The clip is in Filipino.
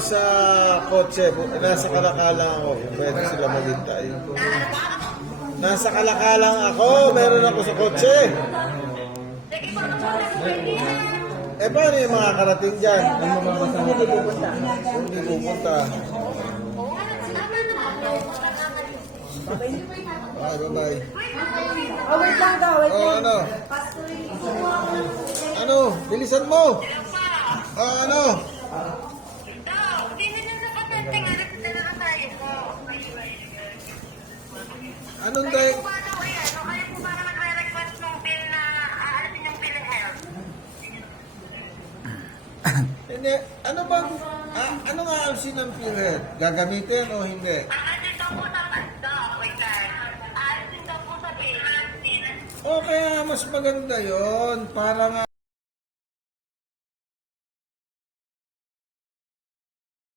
sa kotse. Nasa kalakalang ako. Pwede sila maghintay. Nasa kalakalang ako. Meron ako sa kotse. Eh, paano yung mga karating dyan? Hindi pupunta. Bye. Oh, wait lang daw, wait lang. Ano? Ano? Bilisan mo! Ano? Anong dahil? Hindi. Ano bang? Ano nga alsin ng PhilHealth? Gagamitin o hindi? Okay, mas maganda yon para nga